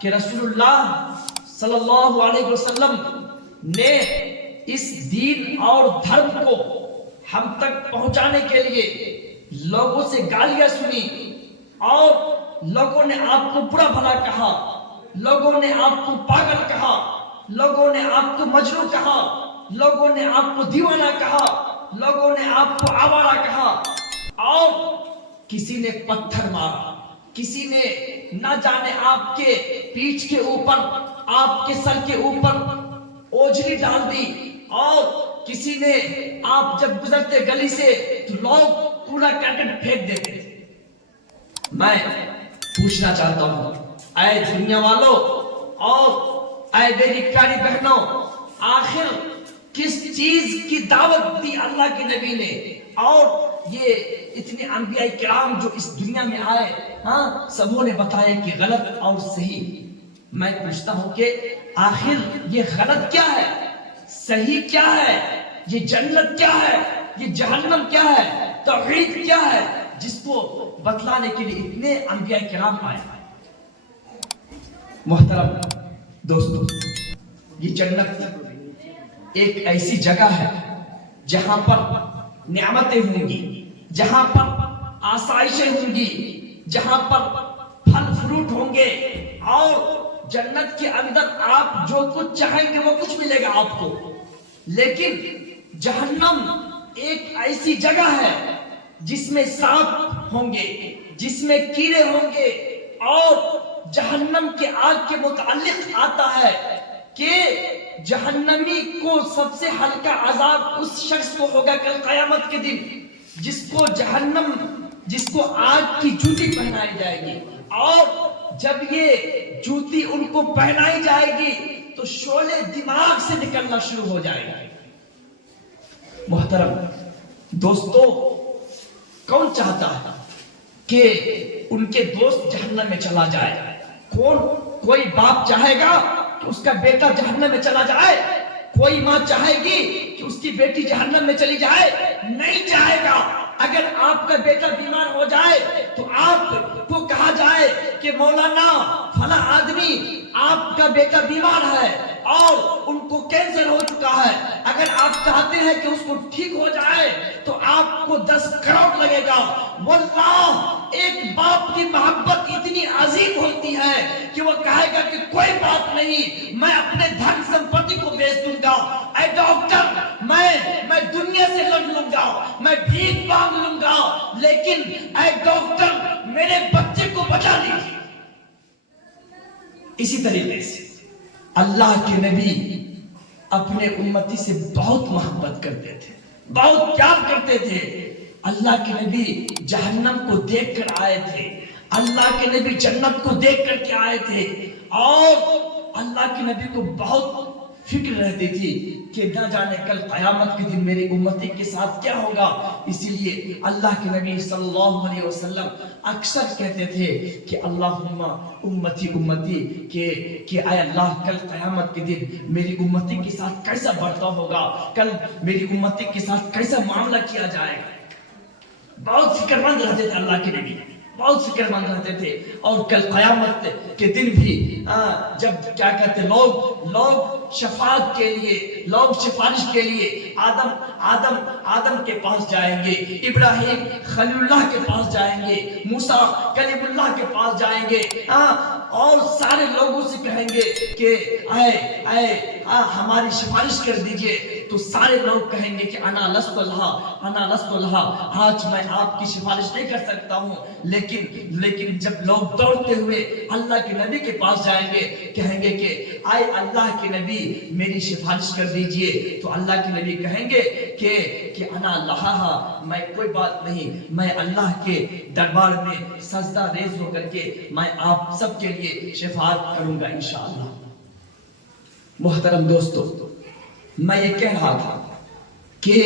کہ رسول اللہ صلی اللہ علیہ وسلم نے اس دین اور دھرم کو ہم تک پہنچانے کے لیے لوگوں سے گالیاں سنی اور لوگوں نے آپ کو برا بھلا کہا، لوگوں نے آپ کو پاگل کہا، لوگوں نے آپ کو مجنون کہا، لوگوں نے آپ کو دیوانہ کہا، لوگوں نے آپ کو آوارہ کہا، اور کسی نے پتھر مارا، کسی نے نہ جانے آپ کے پیٹھ کے اوپر، آپ کے سر کے اوپر اوجھلی ڈال دی، اور کسی نے آپ جب گزرتے گلی سے تو لوگ کوڑا کرکٹ پھینک دیتے تھے۔ میں پوچھنا چاہتا ہوں اے دنیا والوں اور اے میری پیاری بہنوں، آخر کس چیز کی دعوت دی اللہ کے نبی نے؟ اور یہ اتنے انبیاء کرام جو اس دنیا میں آئے، سبوں نے بتایا کہ غلط اور صحیح۔ میں پوچھتا ہوں کہ آخر یہ غلط کیا ہے، صحیح کیا ہے، یہ جنت کیا ہے، یہ جہنم کیا ہے، توحید کیا ہے، جس کو بتلانے کے لیے اتنے انبیاء کرام آئے۔ محترم دوستو، یہ جنت ایک ایسی جگہ ہے جہاں پر نعمتیں ہوں گی، جہاں پر آسائشیں ہوں گی، جہاں پر پھل فروٹ ہوں گے، اور جنت کے اندر آپ جو کچھ چاہیں گے وہ کچھ ملے گا آپ کو۔ لیکن جہنم ایک ایسی جگہ ہے جس میں سانپ ہوں گے، جس میں کیڑے ہوں گے، اور جہنم کے آگ کے متعلق آتا ہے کہ جہنمی کو سب سے ہلکا عذاب اس شخص کو ہوگا کل قیامت کے دن جس کو آگ کی جوتی پہنائی جائے گی، اور جب یہ جوتی ان کو پہنائی جائے گی تو شعلے دماغ سے نکلنا شروع ہو جائے گا۔ محترم دوستو، کون چاہتا ہے کہ ان کے دوست جہنم میں چلا جائے؟ کوئی باپ چاہے گا کہ اس کا بیٹا جہنم میں چلا جائے؟ کوئی ماں چاہے گی کہ اس کی بیٹی جہنم میں چلی جائے؟ نہیں چاہے گا۔ اگر آپ کا بیٹا بیمار ہو جائے تو آپ کو کہا جائے کہ مولانا فلاں آدمی آپ کا بیٹا بیمار ہے اور ان کو کینسر ہو چکا ہے، اگر آپ چاہتے ہیں کہ اس کو ٹھیک ہو جائے تو آپ کو 10 کروڑ لگے گا۔ واللہ ایک باپ کی محبت اتنی عظیم ہوتی ہے کہ وہ کہے گا کہ کوئی بات نہیں، میں اپنے دھن سمپتی کو بیچ دوں گا، اے ڈاکٹر میں دنیا سے لڑ لوں گا، میں بھیک مانگ لوں گا، لیکن اے ڈاکٹر میرے بچے کو بچا لیجیے۔ اسی طریقے سے اللہ کے نبی اپنے امتی سے بہت محبت کرتے تھے، بہت پیار کرتے تھے۔ اللہ کے نبی جہنم کو دیکھ کر آئے تھے، اللہ کے نبی جنت کو دیکھ کر کے آئے تھے، اور اللہ کے نبی کو بہت فکر رہتی تھی کہ نہ جانے کل قیامت کے دن میری امتی کے ساتھ کیا ہوگا۔ اسی لیے اللہ کے نبی صلی اللہ علیہ وسلم اکثر کہتے تھے کہ اللہم امتی امتی، کہ اے اللہ کل قیامت کے دن میری امتی کے ساتھ کیسا برتاؤ ہوگا، کل میری امتی کے ساتھ کیسا معاملہ کیا جائے گا۔ بہت فکر مند رہتے تھے اللہ کے نبی، بہت فکر مند رہتے تھے۔ اور کل قیامت کے دن بھی جب کیا کہتے لوگ شفاعت کے لیے، لوگ سفارش کے لیے آدم کے پاس جائیں گے، ابراہیم خلیل اللہ کے پاس جائیں گے، موسیٰ کلیم اللہ کے پاس جائیں گے، اور سارے لوگوں سے کہیں گے کہ اے ہماری سفارش کر دیجئے، تو سارے لوگ کہیں گے کہ انا لست لہا، آج میں آپ کی سفارش نہیں کر سکتا ہوں۔ لیکن جب لوگ دوڑتے ہوئے اللہ کے نبی کے پاس جائیں گے، کہیں گے کہ اے اللہ کے نبی میری سفارش کر دیجئے، تو اللہ کے نبی کہیں گے کہ انا لہا، میں کوئی بات نہیں، میں اللہ کے دربار میں سجدہ ریز ہو کر کے میں آپ سب کے لیے شفاعت کروں گا انشاءاللہ۔ محترم دوستو، میں یہ کہہ رہا تھا کہ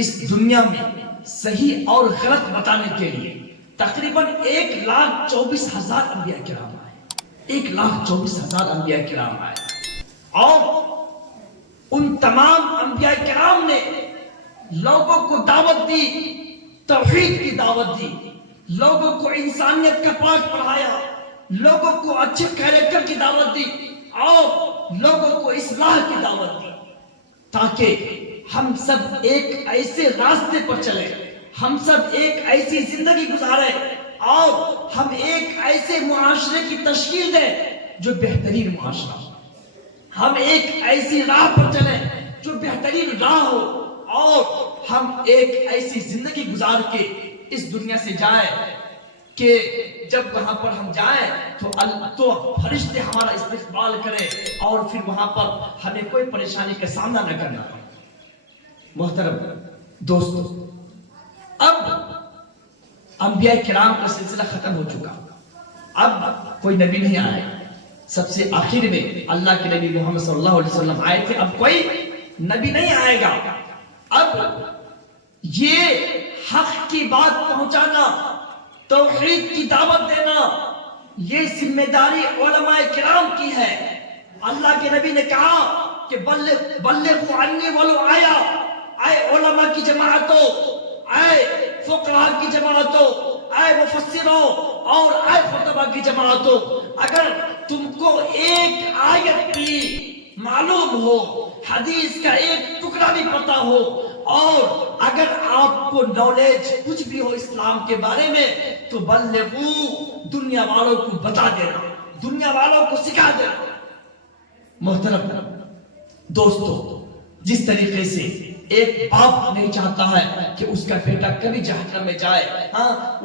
اس دنیا میں صحیح اور غلط بتانے کے لیے تقریباً 1,24,000 انبیاء کرام آئے، 1,24,000 انبیاء کرام آئے، اور ان تمام انبیاء کرام نے لوگوں کو دعوت دی، توحید کی دعوت دی، لوگوں کو انسانیت کا پاٹ پڑھایا، لوگوں کو اچھے کیریکٹر کی دعوت دی اور لوگوں کو اصلاح کی دعوت دی، تاکہ ہم سب ایک ایسے راستے پر چلے، ہم سب ایک ایسی زندگی گزارے اور ہم ایک ایسے معاشرے کی تشکیل دیں جو بہترین معاشرہ ہو۔ ہم ایک ایسی راہ پر چلیں جو بہترین راہ ہو، اور ہم ایک ایسی زندگی گزار کے اس دنیا سے جائیں کہ جب وہاں پر ہم جائیں تو فرشتے ہمارا استقبال کریں اور پھر وہاں پر ہمیں کوئی پریشانی کا سامنا نہ کرنا پڑے۔ محترم دوستو، اب انبیاء کرام کا سلسلہ ختم ہو چکا، اب کوئی نبی نہیں آئے۔ سب سے آخر میں اللہ کے نبی محمد صلی اللہ علیہ وسلم آئے تھے، اب کوئی نبی نہیں آئے گا۔ اب یہ حق کی بات پہنچانا، توحید کی دعوت دینا، یہ ذمہ داری علماء کرام کی ہے۔ اللہ کے نبی نے کہا کہ بلغوا عنی ولو آیا، اے علماء کی جماعتوں، اے فقہاء کی جماعتوں، اے مفسروں اور اے خطباء کی جماعتوں، اگر تم کو ایک آیت بھی معلوم ہو، حدیث کا ایک ٹکڑا بھی پتا ہو، اور اگر آپ کو نالج کچھ بھی ہو اسلام کے بارے میں، تو بلغو، دنیا والوں کو بتا دینا، دنیا والوں کو سکھا دینا۔ محترم دوستو، جس طریقے سے ایک باپ نہیں چاہتا ہے کہ اس کا بیٹا کبھی جہنم میں جائے،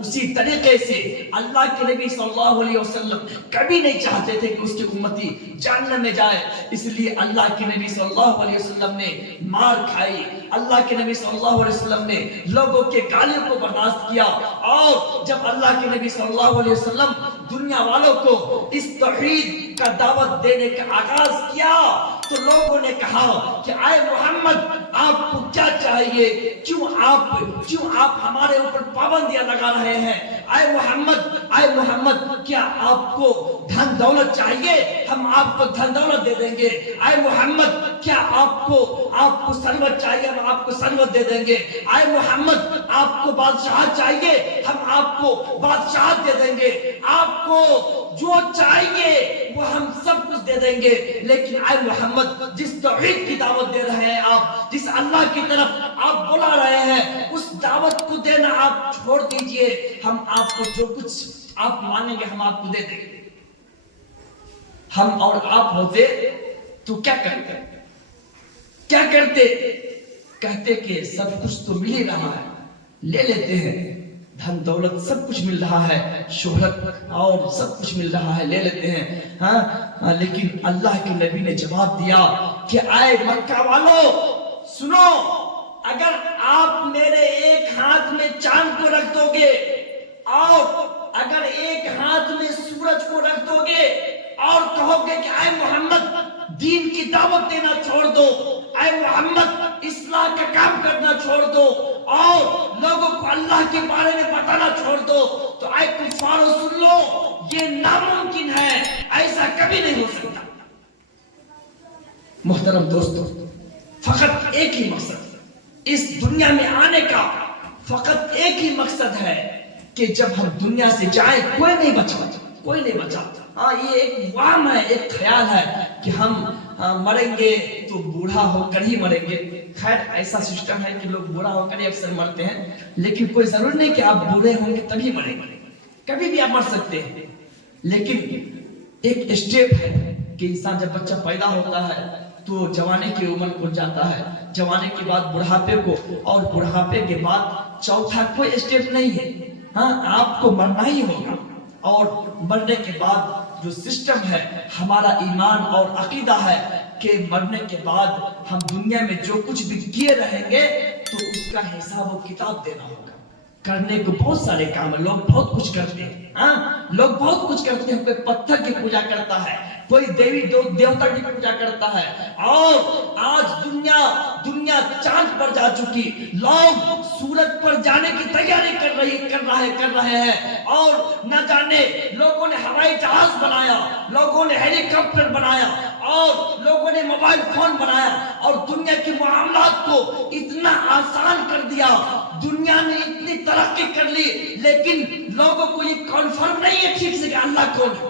اسی طریقے سے اللہ کے نبی صلی اللہ علیہ وسلم کبھی نہیں چاہتے تھے کہ اس کی امتی جہنم میں جائے۔ اس لیے اللہ کے نبی صلی اللہ علیہ وسلم نے مار کھائی، اللہ کے نبی صلی اللہ علیہ وسلم نے لوگوں کے گالیوں کو برداشت کیا، اور جب اللہ کے نبی صلی اللہ علیہ وسلم دنیا والوں کو اس توحید کا دعوت دینے کا آغاز کیا تو لوگوں نے کہا کہ اے محمد، آپ کو کیا چاہیے؟ کیوں آپ ہمارے اوپر پابندیاں لگا رہے ہیں؟ اے محمد، کیا آپ کو دھن دولت چاہیے؟ ہم آپ کو دھن دولت دے دیں گے۔ اے محمد، کیا آپ کو ثروت چاہیے؟ ہم آپ کو ثروت دے دیں گے۔ اے محمد، آپ کو بادشاہت چاہیے؟ ہم آپ کو بادشاہت دے دیں گے۔ آپ کو جو چاہیے وہ ہم سب کچھ دے دیں گے، لیکن اے محمد، جس توحید کی دعوت دے رہے ہیں آپ، جس اللہ کی طرف آپ بلا رہے ہیں، اس دعوت کو دینا آپ چھوڑ دیجئے، ہم آپ کو جو کچھ آپ مانیں گے ہم آپ کو دے دیں گے۔ ہم اور آپ ہوتے تو کیا کرتے؟ کہتے کہ سب کچھ تو مل ہی رہا ہے، لے لیتے ہیں، دھن دولت سب کچھ مل رہا ہے، شہرت اور سب کچھ مل رہا ہے، لے لیتے ہیں۔ لیکن اللہ کے نبی نے جواب دیا کہ اے مکہ والو سنو، اگر آپ میرے ایک ہاتھ میں چاند کو رکھ دو گے اور اگر ایک ہاتھ میں سورج کو رکھ دو گے اور کہو گے کہ اے محمد دین کی دعوت دینا چھوڑ دو، اے محمد اصلاح کا کام کرنا چھوڑ دو اور لوگوں کو اللہ کے بارے میں بتانا چھوڑ دو، تو اے کفارو سن لو، یہ ناممکن ہے، ایسا کبھی نہیں ہو سکتا۔ محترم دوستو، فقط ایک ہی مقصد اس دنیا میں آنے کا، فقط ایک ہی مقصد ہے کہ جب ہم دنیا سے جائیں کوئی نہیں بچا۔ یہ ایک وہم ہے، ایک خیال ہے کہ ہم مریں گے تو بوڑھا ہو کر ہی مریں گے۔ خیر ایسا سسٹم ہے کہ لوگ بوڑھا ہو کر ہی اکثر مرتے ہیں، لیکن کوئی ضرور نہیں کہ آپ بوڑھے ہوں گے تبھی مریں گے، کبھی بھی آپ مر سکتے ہیں۔ لیکن ایک اسٹیپ ہے کہ انسان جب بچہ پیدا ہوتا ہے تو جوانے کی عمر کو جاتا ہے، جوانے کے بعد بڑھاپے کو، اور بڑھاپے کے بعد چوتھا کوئی اسٹیپ نہیں ہے، آپ کو مرنا ہی ہوگا۔ اور مرنے کے بعد جو سسٹم ہے ہمارا ایمان اور عقیدہ ہے کہ مرنے کے بعد ہم دنیا میں جو کچھ بھی کیے رہیں گے تو اس کا حساب و کتاب دینا ہوگا۔ کرنے کو بہت سارے کام ہیں، لوگ بہت کچھ کرتے ہیں، لوگ بہت کچھ کرتے ہیں، کوئی پتھر کی پوجا کرتا ہے، کوئی دیوی دیوتا کی پوجا کرتا ہے، اور آج دنیا چاند پر جا چکی، لوگ سورج پر جانے کی تیاری کر رہے ہیں، اور نہ جانے لوگوں نے ہوائی جہاز بنایا، لوگوں نے ہیلی کاپٹر بنایا، اور لوگوں نے موبائل فون بنایا، اور دنیا کے معاملات کو اتنا آسان کر دیا، دنیا نے اتنی ترقی کر لی، لیکن لوگوں کو یہ کنفرم نہیں ہے ٹھیک سے کہ اللہ کون ہے۔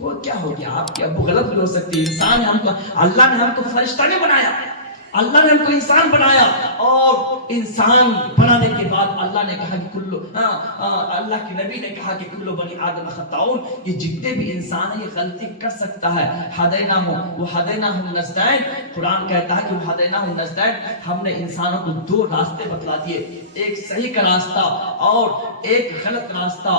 کو کیا ہو گیا؟ آپ کے ابو غلط بھی ہو سکتے ہیں، انسان ہے، ہم کو اللہ نے ہم کو فرشتہ نہیں بنایا، اللہ نے ہم کو انسان بنایا، اور انسان بنانے کے بعد اللہ نے کہا کہ اللہ کے نبی نے کہا کہ کلو بنی آدم خطاؤن، یہ جتنے بھی انسان ہیں یہ غلطی کر سکتا ہے، ہدیناہم نجدین، قرآن کہتا ہے کہ ہدیناہم نجدین، ہم نے انسانوں کو دو راستے بتلا دیے، ایک صحیح کا راستہ اور ایک غلط راستہ،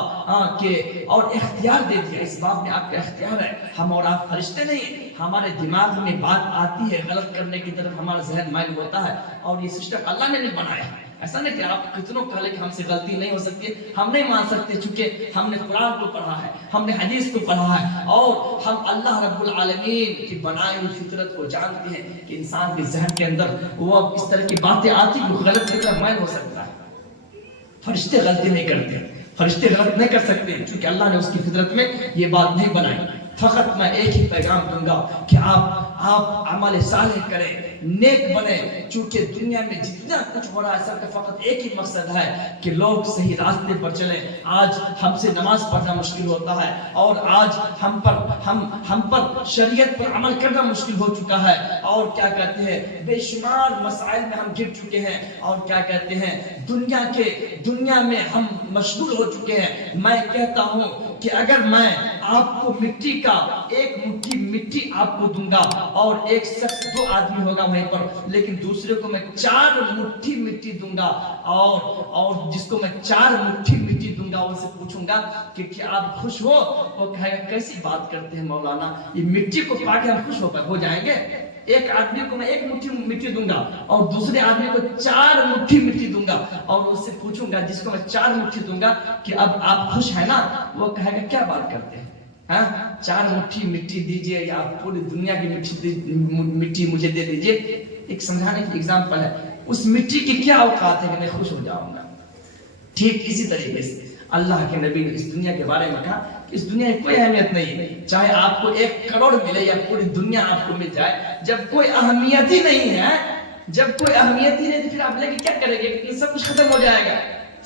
اور اختیار دے دیا، اس بات میں آپ کا اختیار ہے، ہم اور آپ فرشتے نہیں، ہمارے دماغ میں بات آتی ہے غلط کرنے کی طرف، ہمارا ذہن مائل ہوتا ہے، اور یہ سسٹم اللہ نے نہیں بنایا ہے۔ ایسا نہیں کہ آپ کتنوں کہا لے کہ ہم سے غلطی نہیں ہو سکتی، ہم نہیں مان سکتے، چونکہ ہم نے قرآن کو پڑھا ہے، ہم نے حدیث کو پڑھا ہے، اور ہم اللہ رب العالمین کی بنائی ہوئی فطرت کو جانتے ہیں کہ انسان کے ذہن کے اندر وہ اس طرح کی باتیں آتی کہ وہ غلط کی طرف مائل ہو سکتا ہے۔ فرشتے غلطی نہیں کرتے، فرشتے غلط نہیں کر سکتے، چونکہ اللہ نے اس کی فطرت میں یہ بات نہیں بنائی۔ فقط میں ایک ہی پیغام دوں گا کہ آپ عمل صالح کریں، نیک بنے، چونکہ دنیا میں جتنا کچھ ہو رہا ہے سب کا فقط ایک ہی مقصد ہے کہ لوگ صحیح راستے پر چلیں۔ آج ہم سے نماز پڑھنا مشکل ہوتا ہے، اور آج ہم پر شریعت پر عمل کرنا مشکل ہو چکا ہے، اور کیا کہتے ہیں بے شمار مسائل میں ہم گر چکے ہیں، اور کیا کہتے ہیں دنیا میں ہم مشغول ہو چکے ہیں۔ میں کہتا ہوں کہ اگر میں آپ کو مٹی کا ایک مٹھی مٹی آپ کو دوں گا، اور ایک شخص دو آدمی ہوگا وہیں پر، لیکن دوسرے کو میں 4 مٹھی مٹی دوں گا، اور جس کو میں 4 مٹھی مٹی دوں گا ان سے پوچھوں گا کہ کیا آپ خوش ہو؟ وہ کہے گا کیسی بات کرتے ہیں مولانا، یہ مٹی کو پا کے ہم خوش ہو جائیں گے؟ ایک آدمی کو میں 1 مٹھی مٹی دوں گا، اور دوسرے آدمی کو 4 مٹھی مٹی دوں گا، اور اس سے پوچھوں گا جس کو میں 4 مٹھی دوں گا کہ اب آپ خوش ہیں نا؟ وہ کہے گا کیا بات کرتے ہیں، 4 مٹھی مٹی دیجئے یا پوری دنیا کی مٹی مجھے دے دیجئے۔ ایک سمجھانے کی ایگزامپل ہے، اس مٹی کی کیا اوقات ہے کہ میں خوش ہو جاؤں گا؟ ٹھیک اسی طریقے سے اللہ کے نبی نے اس دنیا کے بارے میں کہا کہ اس دنیا کی کوئی اہمیت نہیں ہے، چاہے آپ کو 1 کروڑ ملے یا پوری دنیا آپ کو مل جائے، جب کوئی اہمیت ہی نہیں ہے، تو پھر آپ لے کے کیا کریں گے؟ سب کچھ ختم ہو جائے گا،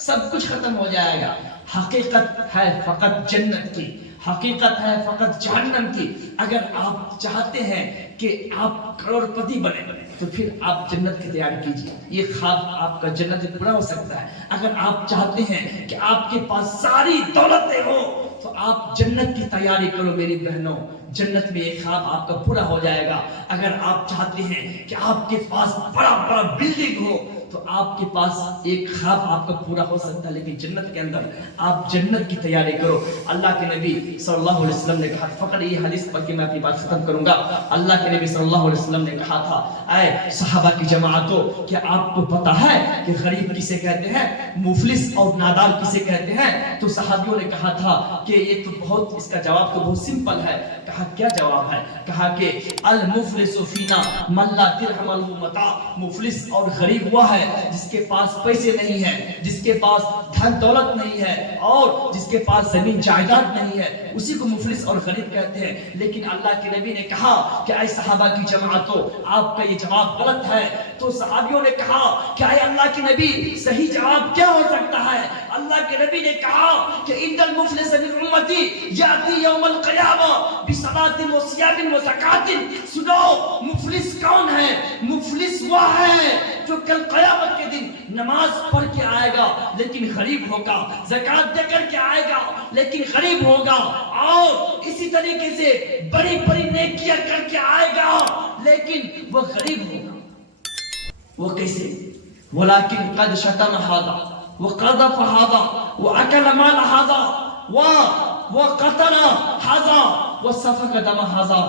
سب کچھ ختم ہو جائے گا۔ حقیقت ہے فقط جنت کی، حقیقت ہے فقط جہنم کی۔ اگر آپ چاہتے ہیں کہ آپ کروڑ پتی بنے تو پھر آپ جنت کی تیاری کیجیے، یہ خواب آپ کا جنت میں پورا ہو سکتا ہے۔ اگر آپ چاہتے ہیں کہ آپ کے پاس ساری دولتیں ہو تو آپ جنت کی تیاری کرو میری بہنوں، جنت میں یہ خواب آپ کا پورا ہو جائے گا۔ اگر آپ چاہتے ہیں کہ آپ کے پاس بڑا بڑا بلڈنگ ہو تو آپ کے پاس ایک خواب آپ کا پورا ہو سکتا ہے، لیکن جنت کے اندر آپ جنت کی تیاری کرو۔ اللہ کے نبی صلی اللہ علیہ وسلم نے کہا، فقط یہ حدیث پڑھ کے میں اپنی بات ختم کروں گا۔ اللہ کے نبی صلی اللہ علیہ وسلم نے کہا تھا، اے صحابہ کی جماعتوں، کیا آپ کو پتا ہے کہ غریب کسے کہتے ہیں، مفلس اور نادار کسے کہتے ہیں؟ تو صحابیوں نے کہا تھا کہ یہ تو بہت، اس کا جواب تو بہت سمپل ہے۔ کہا کیا جواب ہے؟ کہا کہ المفلس فینا من لا درہم له متاع، مفلس اور غریب وہ ہے جس کے پاس پیسے نہیں ہے، جس کے پاس دھن دولت نہیں ہے، اور جس کے پاس زمین جائیداد نہیں ہے، اسی کو مفلس اور غریب کہتے ہیں۔ لیکن اللہ کے نبی نے کہا کہ اے صحابہ کی جماعتوں، آپ کا یہ جواب غلط ہے۔ تو صحابیوں نے کہا کہ اے اللہ کے نبی، صحیح جواب کیا ہو سکتا ہے؟ اللہ کے نبی نے کہا کہ ان المفلس من امتی یاتی یوم القیامہ بصلاۃ و صیام و زکات۔ سنو، مفلس کون ہے؟ مفلس وہ ہے جو کل قیامت کے دن نماز پڑھ کے آئے گا لیکن غریب ہوگا، زکات دے کر کے آئے گا لیکن غریب ہوگا، اور اسی طریقے سے بڑی بڑی نیکیاں کر کے آئے گا لیکن وہ غریب ہوگا۔ وہ کیسے؟ ولیکن قد شتم ھذا وقذف ھذا واکل مال ھذا وقتل ھذا وسفک دم ھذا۔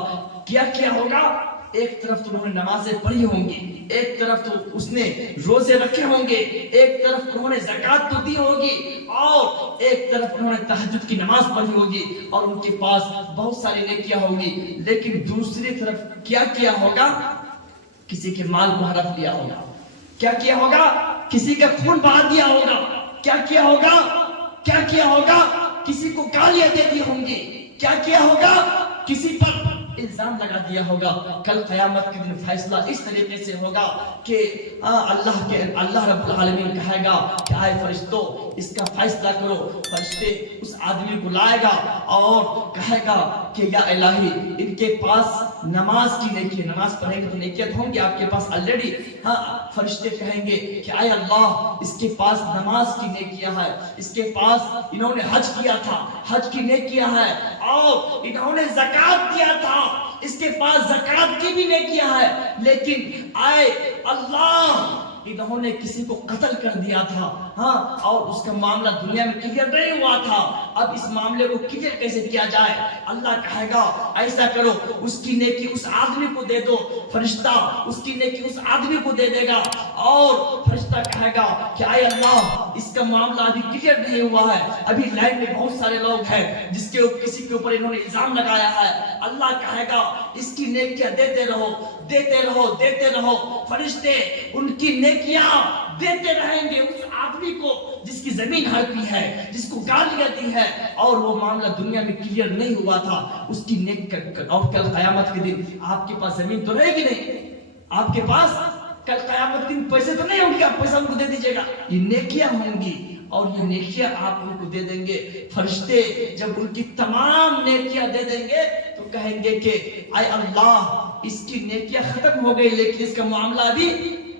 کیا کیا ہوگا؟ ایک طرف تو انہوں نے نمازیں پڑھی ہوں گی، ایک طرف تو اس نے روزے رکھے ہوں گے، ایک طرف انہوں نے زکات تو دی ہوگی، اور ایک طرف انہوں نے تہجد کی نماز پڑھی ہوگی، اور ان کے پاس بہت ساری نیکیاں ہوگی، لیکن دوسری طرف کیا کیا ہوگا؟ کسی کے مال کو ہڑپ لیا ہوگا، کیا کیا ہوگا؟ کسی کا خون بہا دیا ہوگا، کیا کیا ہوگا؟ کیا کیا ہوگا؟ کسی کو گالیاں دے دی ہوں گی، کیا کیا ہوگا؟ کسی پر الزام لگا دیا ہوگا. کل قیامت کے دن فیصلہ اس طریقے سے ہوگا کہ اللہ رب العالمین کہے گا کہ آئے فرشتوں اس کا فیصلہ کرو. فرشتے اس آدمی کو لائے گا اور کہے گا کہ یا الہی ان کے پاس نماز کی نیکی ہے, نماز پڑھیں گے تو نیکیت ہوں گی آپ کے پاس آلریڈی. فرشتے کہیں گے کہ اے اللہ اس کے پاس نماز کی نیکیاں ہے, اس کے پاس انہوں نے حج کیا تھا, حج کی نیکیاں ہے, اور انہوں نے زکات دیا تھا, اس کے پاس زکات کی بھی نیکیاں ہے. لیکن اے اللہ انہوں نے کسی کو قتل کر دیا تھا, اور اس کا معاملہ دنیا میں کلیئر نہیں ہوا تھا, اب اس معاملے کو کلیئر کیسے کیا جائے؟ اللہ کہے گا ایسا کرو اس کی نیکی اس آدمی کو دے دو. فرشتہ اس کی نیکی اس آدمی کو دے دے گا, اور فرشتہ کہے گا کہ اے اللہ اس کا معاملہ ابھی کلیئر نہیں ہوا ہے, ابھی لائن میں بہت سارے لوگ ہیں جس کے کسی کے اوپر انہوں نے الزام لگایا ہے. اللہ کہے گا اس کی نیکیاں دیتے رہو دیتے رہو دیتے رہو. فرشتے ان کی نیکیاں دیتے رہیں گے اس آدمی کو جس کی زمین ہڑپی ہے, جس کو گالیاں دی ہے, اور وہ معاملہ دنیا میں کلیئر نہیں ہوا تھا. اس کی نیک اور کل قیامت کے دن آپ کے پاس زمین تو رہے گی نہیں, آپ کے پاس کل قیامت کے دن پیسے تو نہیں ہوں گے, آپ پیسہ ان کو دے دیجیے گا, یہ نیکیاں ہوں گی اور یہ نیکیاں آپ ان کو دے دیں گے. فرشتے جب ان کی تمام نیکیاں دے دیں گے تو کہیں گے کہ اے اللہ اس کی نیکیاں ختم ہو گئی لیکن اس کا معاملہ ابھی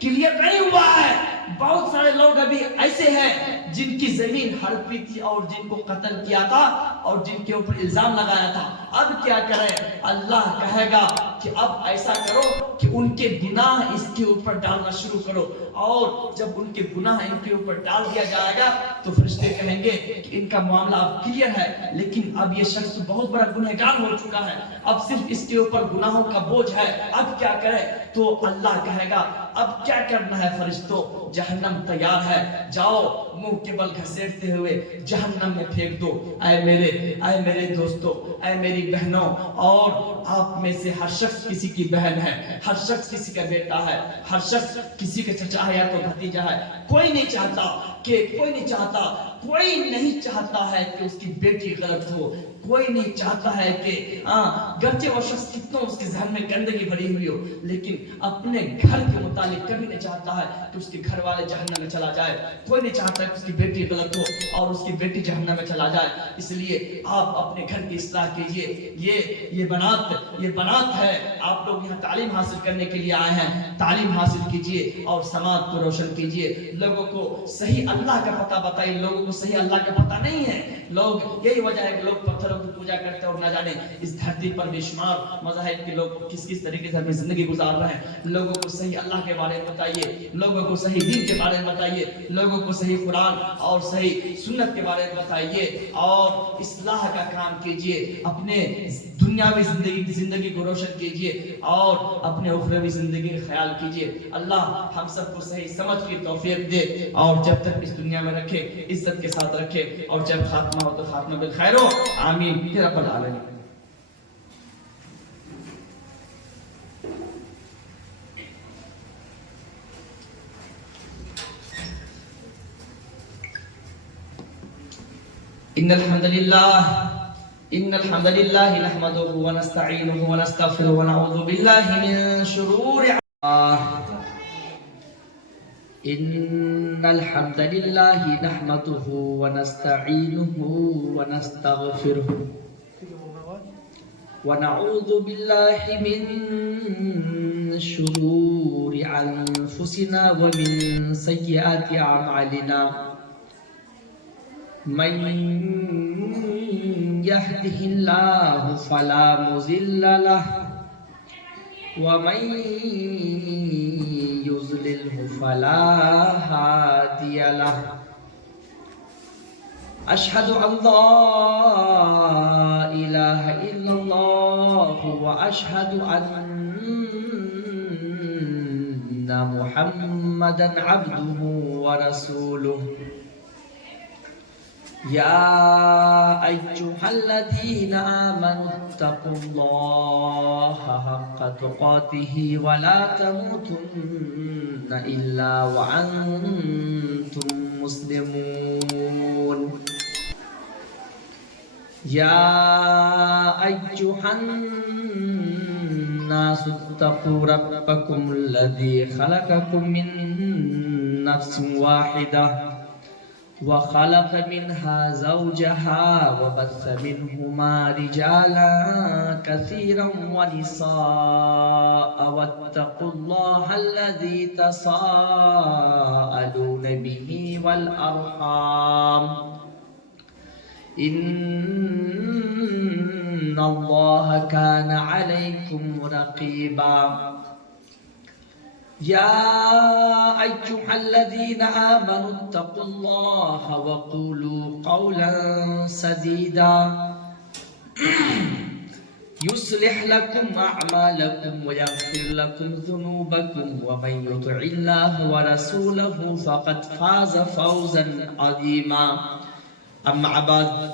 کلیئر نہیں ہوا ہے. بہت سارے لوگ ابھی ایسے ہیں جن کی زمین ہڑپی تھی اور جن کو قتل کیا تھا اور جن کے اوپر الزام لگایا تھا. اب کیا کریں؟ اللہ کہے گا کہ اب ایسا کرو کہ ان کے گناہ اس کے اوپر ڈالنا شروع کرو, اور جب ان کے گناہ ان کے اوپر ڈال دیا جائے گا تو فرشتے کہیں گے کہ ان کا معاملہ اب کلیئر ہے, لیکن اب یہ شخص بہت بڑا گنہگار ہو چکا ہے, اب صرف اس کے اوپر گناہوں کا بوجھ ہے, اب کیا کرے؟ تو اللہ کہے گا اب کیا کرنا ہے فرشتوں, جہنم تیار ہے, جاؤ منہ کے بل گھسیٹتے ہوئے جہنم میں پھینک دو. اے میرے دوستو, اے میری بہنوں, اور آپ میں سے ہر شخص کسی کی بہن ہے, ہر شخص کسی کا بیٹا ہے, ہر شخص کسی کا چچا ہے یا تو بھتیجا ہے. کوئی نہیں چاہتا ہے کہ اس کی بیٹی غلط ہو, کوئی نہیں چاہتا ہے کہ گرچہ وہ شخص کتنا اس کے ذہن میں گندگی بھری ہوئی ہو, لیکن اپنے گھر کے متعلق کبھی نہیں چاہتا ہے کہ اس کے گھر والے جہنم میں چلا جائے. کوئی نہیں چاہتا ہے کہ اس کی بیٹی غلط ہو اور اس کی بیٹی جہنم میں چلا جائے. اس لیے آپ اپنے گھر کی اصلاح کیجئے. یہ بنات ہے, آپ لوگ یہاں تعلیم حاصل کرنے کے لیے آئے ہیں, تعلیم حاصل کیجئے اور سماج کو روشن کیجئے. لوگوں کو صحیح اللہ کا پتہ بتائیے, لوگوں کو صحیح اللہ کا پتہ نہیں ہے. لوگ یہی وجہ ہے کہ لوگ پتھروں کی پوجا کرتے ہیں اور نہ جانے اس دھرتی پر بے شمار مذاہب کے لوگ کس طریقے سے اپنی زندگی گزار رہے ہیں. لوگوں کو صحیح اللہ کے بارے میں بتائیے, لوگوں کو صحیح دین کے بارے میں بتائیے, لوگوں کو صحیح قرآن اور صحیح سنت کے بارے میں بتائیے, اور اصلاح کا کام کیجئے. اپنے دنیاوی زندگی کو روشن کیجئے اور اپنے اخروی زندگی کا خیال کیجئے. اللہ ہم سب کو صحیح سمجھ کی توفیق دے, اور جب تک اس دنیا میں رکھے عزت کے ساتھ رکھے, اور جب خاتمہ ہو تو خاتمہ بالخیر ہو. آمین یا رب العالمین. ان الحمد لله نحمده ونستعينه ونستغفره ونعوذ بالله من شرور ان الحمد لله نحمده ونستعينه ونستغفره ونعوذ بالله من شرور انفسنا ومن سيئات اعمالنا. من يهده الله فلا مضل له ومن يضلله فلا هادي له. أشهد أن لا إله إلا الله وأشهد أن محمدا عبده ورسوله. يا أيها الذين آمنوا اتقوا الله حق تقاته ولا تموتن إلا وأنتم مسلمون. یا ایھا الناس اتقوا ربکم الذی خلقکم من نفس واحدہ وخلق منها زوجها وبث منهما رجالا كثيرا ونساء واتقوا الله الذي تساءلون به والأرحام إن الله كان عليكم رقيبا يا أيها الذين آمنوا اتقوا الله وقولوا قولا سديدا يصلح لكم أعمالكم ويغفر لكم ذنوبكم ومن يطع الله ورسوله فقد فاز فوزا عظيما أما بعد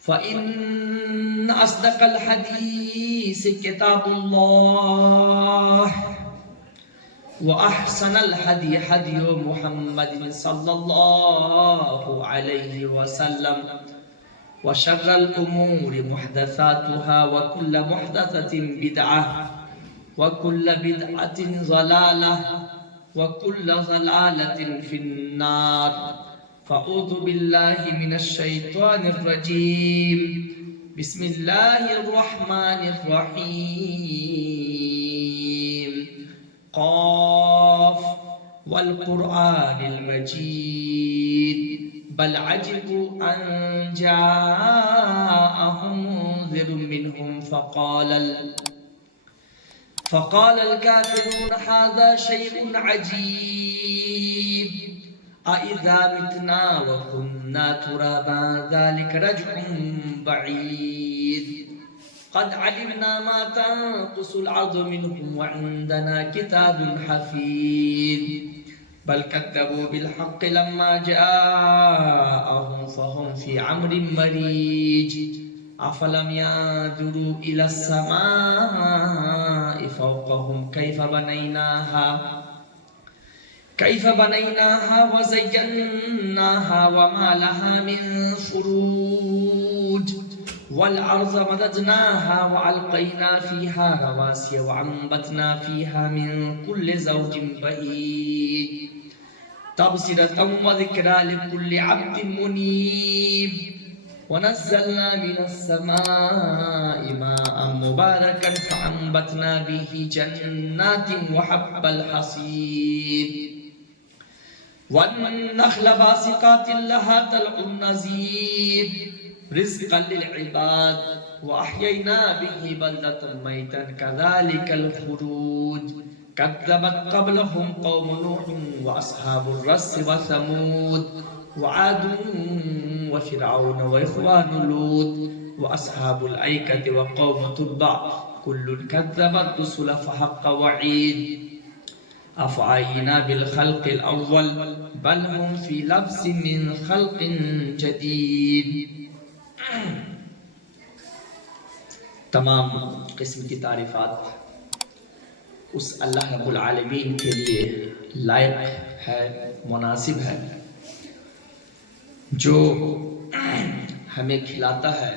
فإن أصدق الحديث كتاب الله وأحسن الهدي هدي محمد صلى الله عليه وسلم وشر الأمور محدثاتها وكل محدثة بدعة وكل بدعة ضلالة وكل ضلالة في النار فأعوذ بالله من الشيطان الرجيم بسم الله الرحمن الرحيم قاف والقرآن المجيد بل عجبوا أن جاءهم منذر منهم فقال الكافرون هذا شيء عجيب أإذا متنا وكنا ترابا ذلك رجع بعيد قد علمنا ما تنقص الأرض منهم وعندنا كتاب حفيظ بل كذبوا بالحق لما جاءهم فهم في أمر مريج أفلم ينظروا إلى السماء فوقهم كيف بنيناها وزيناها وما لها من فروج والأرض مددناها وألقينا فيها رواسي وأنبتنا فيها من كل زوج بهيج تبصرة وذكرى لكل عبد منيب ونزلنا من السماء ماء مباركا فأنبتنا به جنات وحب الحصيد والنخل باسقات لها طلع نضيد رزقا للعباد وأحيينا به بلدة ميتا كذلك الخروج كذبت قبلهم قوم نوح وأصحاب الرس وثمود وعاد وفرعون وإخوان لوط وأصحاب الأيكة وقوم تبع كل كذب الرسل فحق وعيد أفعينا بالخلق الأول بل هم في لبس من خلق جديد. تمام قسم کی تعریفات اس اللہ رب العالمین کے لیے لائق ہے، مناسب ہے، جو ہمیں کھلاتا ہے،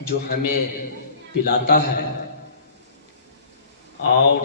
جو ہمیں پلاتا ہے اور